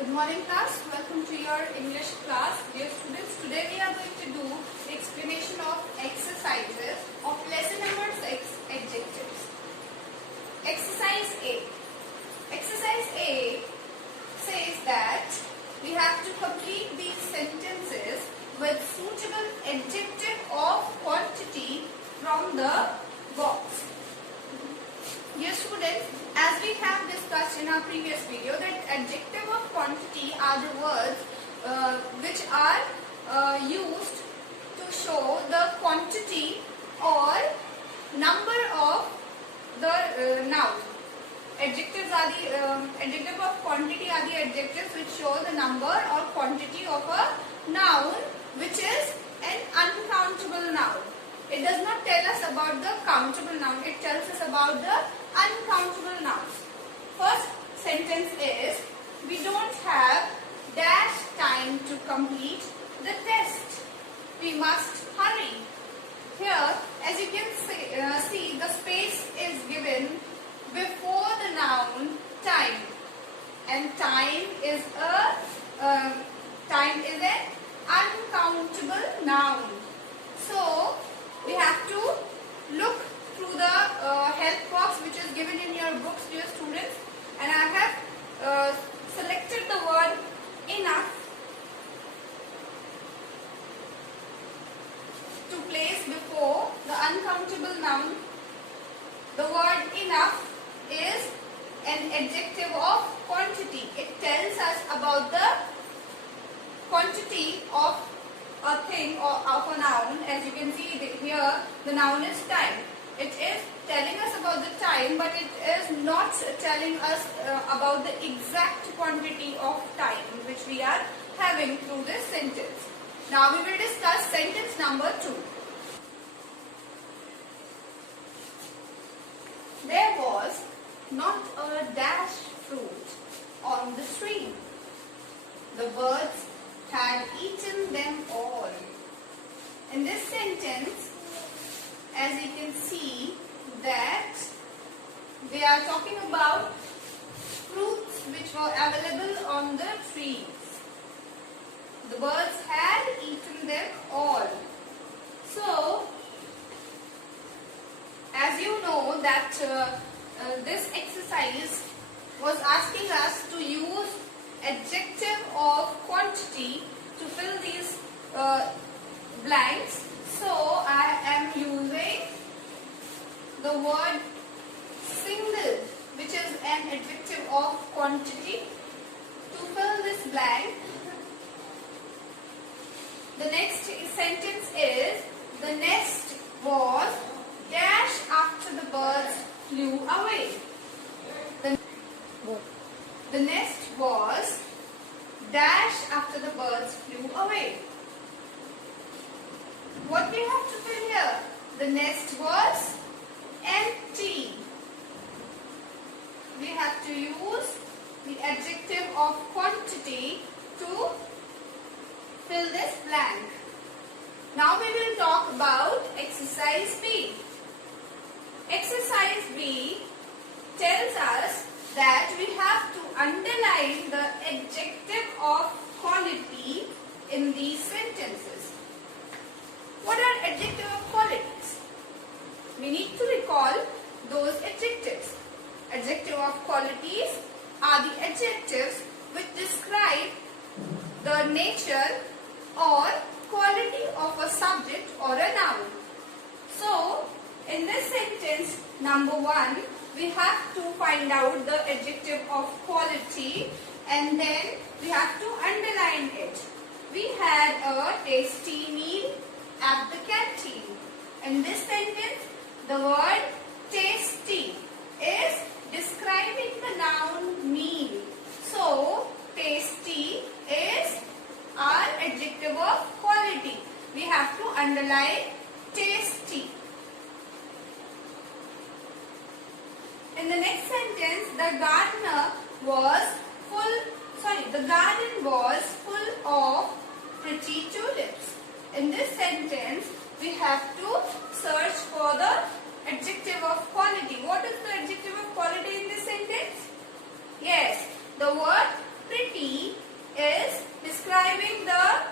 Good morning class, welcome to your English class. Dear students, today we are going to do the explanation of exercises of lesson number 6, Adjectives. Exercise A. Exercise A says that we have to complete these sentences with suitable adjective of quantity from the box. Dear students, as we have discussed in our previous video, that adjective of quantity are the words which are used to show the quantity or number of the noun. Adjectives are the adjective of quantity are the adjectives which show the number or quantity of a noun which is an uncountable noun. It does not tell us about the countable noun. It tells us about the uncountable nouns. First sentence is, we don't have dash time to complete the test. We must hurry. Here, as you can see, the space is given before the noun time, and time is an uncountable noun. So we have to look through the help box which is given in your books, dear students, and I have selected the word enough to place before the uncountable noun. The word enough is an adjective of quantity. It tells us about the quantity of a thing or of a noun. As you can see here, the noun is time. It is telling us about the time, but it is not telling us about the exact quantity of time which we are having through this sentence. Now we will discuss sentence number 2. There was not a dash fruit on the tree. The birds had eaten them all. In this sentence, as you can see, that they are talking about fruits which were available on the trees. The birds had eaten them all. So, as you know that this exercise was asking us to use adjective of quantity to fill these blanks. So I am using the word single, which is an adjective of quantity, to fill this blank. The next sentence is, the nest was dash after the birds flew away. The nest was dash after the birds flew away. What we have to fill here? The nest was empty. We have to use the adjective of quantity to fill this blank. Now we will talk about exercise B. Exercise B tells us that we have to underline the adjective of quality in these sentences. What are adjective of qualities? We need to recall those adjectives. Adjective of qualities are the adjectives which describe the nature or quality of a subject or a noun. So, in this sentence number 1, we have to find out the adjective of quality and then we have to underline it. We had a tasty meal at the canteen. In this sentence, the word tasty is describing the noun meal. So, tasty is our adjective of quality. We have to underline tasty. In the next sentence, the garden was full of pretty tulips. In this sentence, we have to search for the adjective of quality. What is the adjective of quality in this sentence? Yes, the word pretty is describing the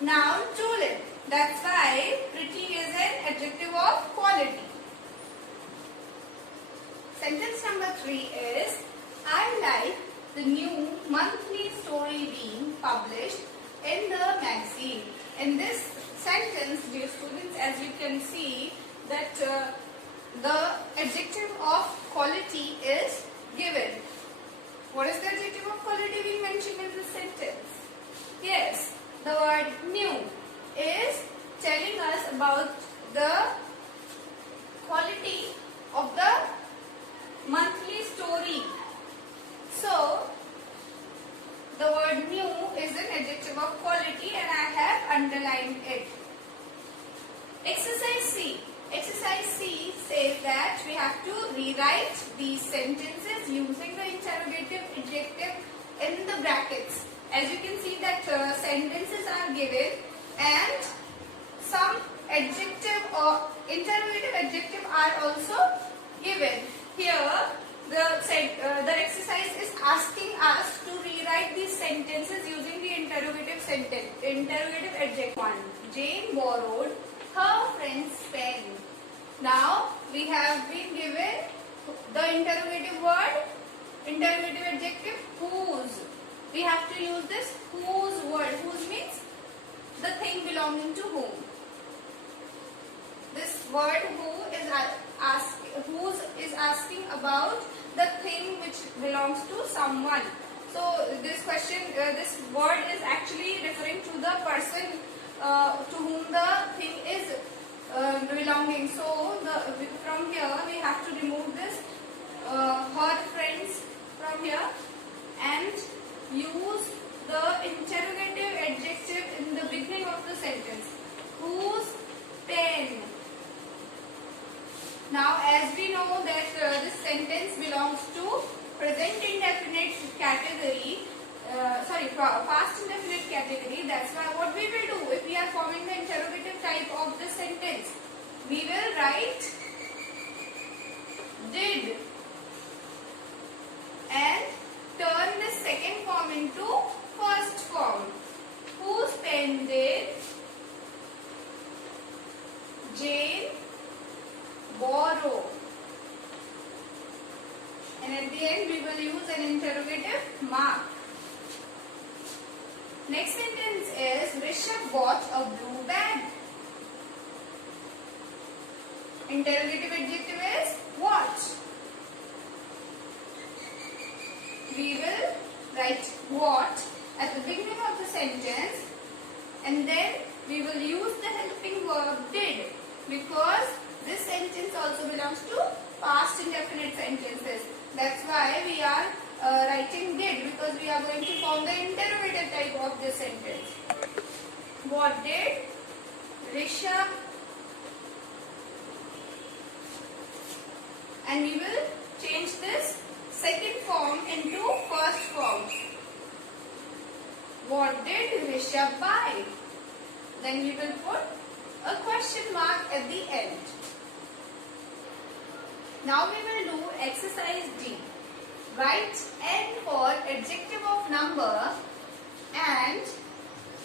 noun tulip. That's why pretty is an adjective of quality. Sentence number 3 is, I like the new monthly story being published in the magazine. In this sentence, dear students, as you can see that the adjective of quality is given. What is the adjective of quality being mentioned in this sentence? Yes, the word new is telling us about the quality of the monthly story. So, the word new is an adjective of quality and I have underlined it. Exercise C. Exercise C says that we have to rewrite these sentences using the interrogative adjective in the brackets. As you can see that sentences are given and some adjective or interrogative adjective are also given. Here the exercise is asking us to rewrite these sentences using the interrogative adjective. 1. Jane borrowed her friend's pen. Now we have been given the interrogative adjective whose. We have to use this whose word. Whose means the thing belonging to whom. This word whose is asking about the thing which belongs to someone. So this word is actually referring to the person to whom the thing is belonging. So from here we have to remove this her friends from here and use the interrogative adjective in the beginning of the sentence. Whose pen. Now as we know that this sentence belongs to present indefinite category, past indefinite category. That's why what we will do if we are forming the interrogative type of this sentence, we will write did and turn the second form into first form. Whose pen did Jane borrow? And at the end we will use an interrogative mark. Next sentence is Rishabh bought a blue bag. Interrogative adjective is what? We will write what at the beginning of the sentence and then we will use the helping verb did, because this sentence also belongs to past indefinite sentences. That's why we are writing did, because we are going to form the interrogative type of this sentence. What did Rishabh? And we will change this second form into first form. What did Rishabh buy? Then we will put a question mark at the end. Now we will do exercise D. Write N for adjective of number and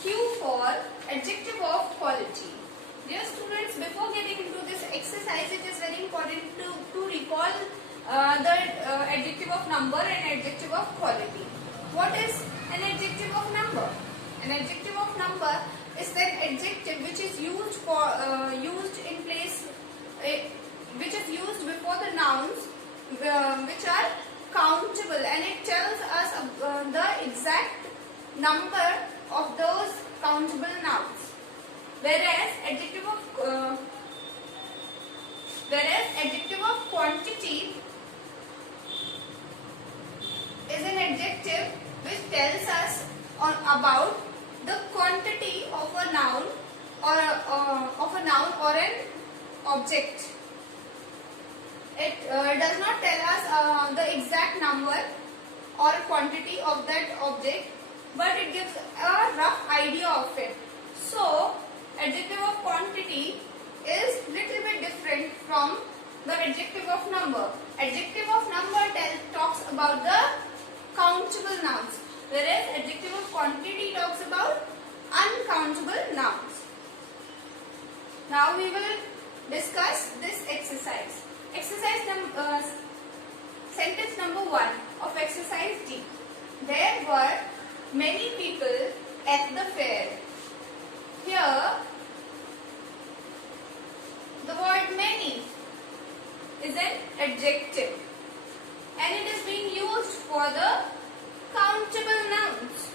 Q for adjective of quality. Dear students, before getting into this exercise, it is very important to recall the adjective of number and adjective of quality. What is an adjective of number? An adjective of number is that adjective which is used before the nouns which are countable, and it tells us the exact number of those countable nouns. Whereas adjective of quantity is an adjective which tells us about the quantity of a noun or an object. It does not tell us the exact number or quantity of that object, but it gives a rough idea of it. So, adjective of quantity is little bit different from the adjective of number. Adjective of number talks about the countable nouns. whereas adjective of quantity talks about uncountable nouns. Now we will discuss this exercise. Sentence number 1 of exercise D. There were many people at the fair. Here, the word many is an adjective and it is being used for the countable nouns.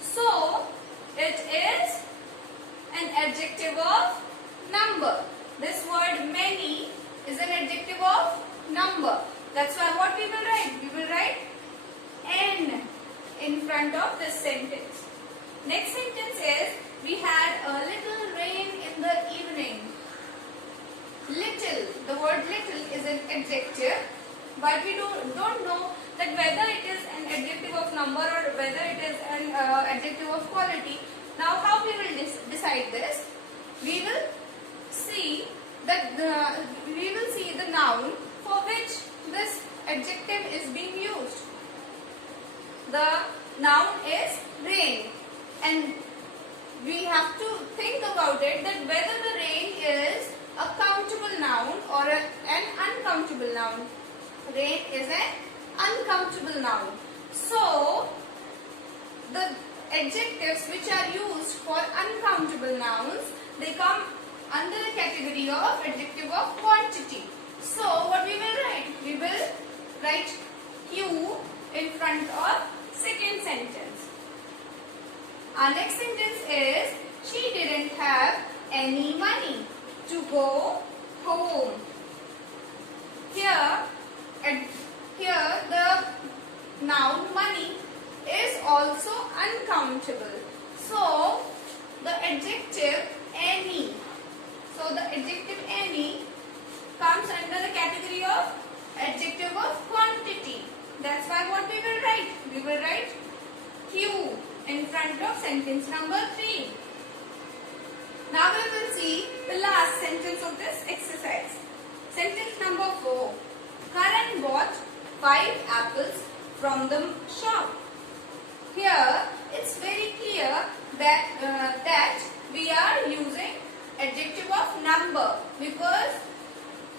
So, it is an adjective of number. This word many is an adjective of number. That's why what we will write? We will write N in front of this sentence. Next sentence is, we had a little rain in the evening. Little, the word little is an adjective, but we don't know that whether it is an adjective of number or whether it is an adjective of quality. Now how we will decide this? We will see the noun for which this adjective is being used. The noun is rain, and we have to think about it that whether the rain is a countable noun or an uncountable noun. Rain is an uncountable noun. So, the adjectives which are used for uncountable nouns, they come under the category of adjective of quantity. So, what we will write? We will write Q in front of second sentence. Our next sentence is, she didn't have any money to go home. Here the noun money is also uncountable. So, the adjective any. So, the adjective any comes under the category of adjective of quantity. That's why what we will write? We will write Q in front of sentence number 3. Now we will see the last sentence of this exercise. Sentence number 4. Karan bought 5 apples from the shop. Here it's very clear that we are using adjective of number, because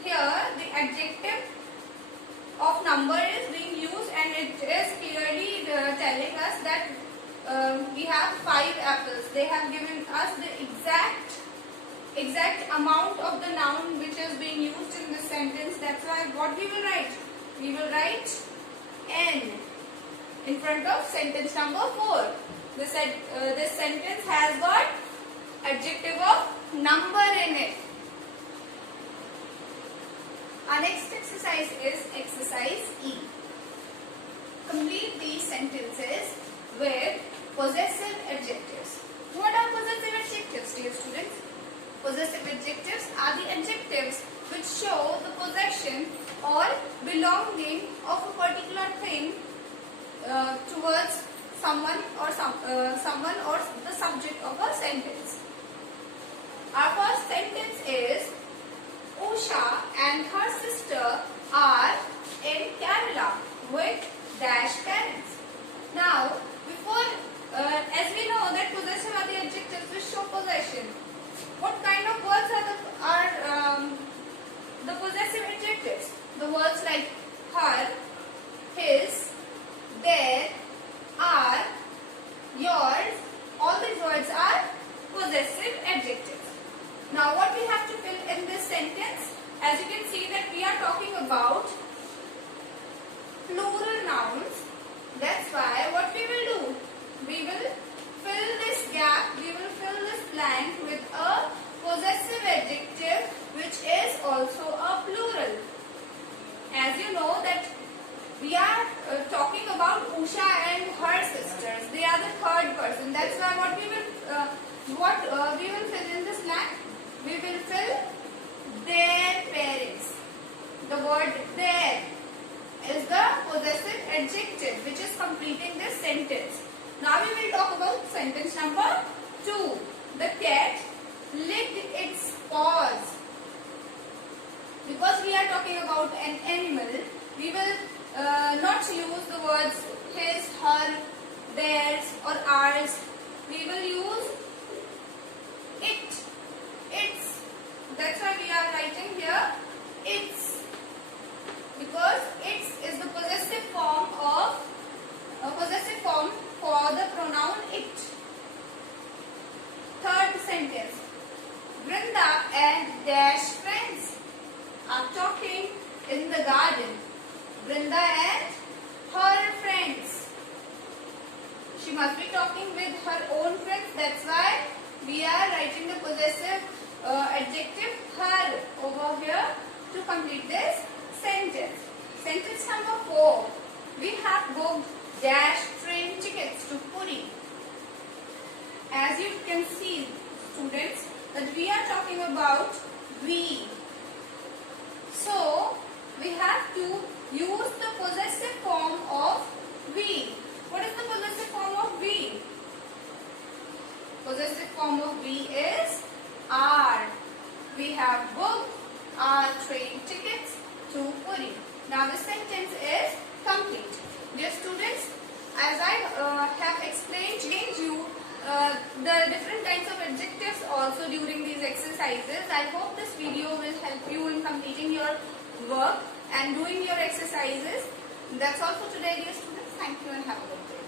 here the adjective of number is being used and it is clearly telling us that we have 5 apples. They have given us the exact amount of the noun which is being used in this sentence. That's why what we will write? We will write N in front of sentence number 4. This sentence has got adjective of number in it. Our next exercise is exercise E. Complete these sentences with possessive adjectives. What are possessive adjectives, dear students? Possessive adjectives are the adjectives which show the possession or belonging of a particular thing towards someone or the subject of a sentence. Our first sentence is, Usha and her sister are in Kerala with dash parents. Now, as we know that possessive are the adjectives which show possession. What kind of words are the possessive adjectives? The words like her, his, their, are, yours, all these words are possessive adjectives. Now what we have to fill in this sentence? As you can see that we are talking about plural nouns. That's why what we will do? We will fill this gap, we will fill this blank with a possessive adjective which is also a plural. As you know that we are talking about Usha and her sisters. They are the third person. That's why what we will fill in this blank? We will fill their parents. The word their is the possessive adjective which is completing this sentence. Now we will talk about sentence number 2. The cat licked its paws. Because we are talking about an animal, we will not use the words his, her, their or ours, we will use it, its. That's why we are writing here its, because its is the possessive form for the pronoun it. Third sentence. Brinda and dash friends are talking in the garden. Brinda and her friends. She must be talking with her own friends. That's why we are writing the possessive adjective her over here to complete this sentence. Sentence number 4. We have booked dash train tickets to Puri. As you can see, students, that we are talking about we. So, we have to use the possessive form of we. What is the possessive form of we? Possessive form of we is are. We have booked our train tickets to Puri. Now the sentence is complete. Dear students, as I have explained you the different types of adjectives also during these exercises. I hope this video will help you in completing your work and doing your exercises. That's all for today, dear students. Thank you and have a good day.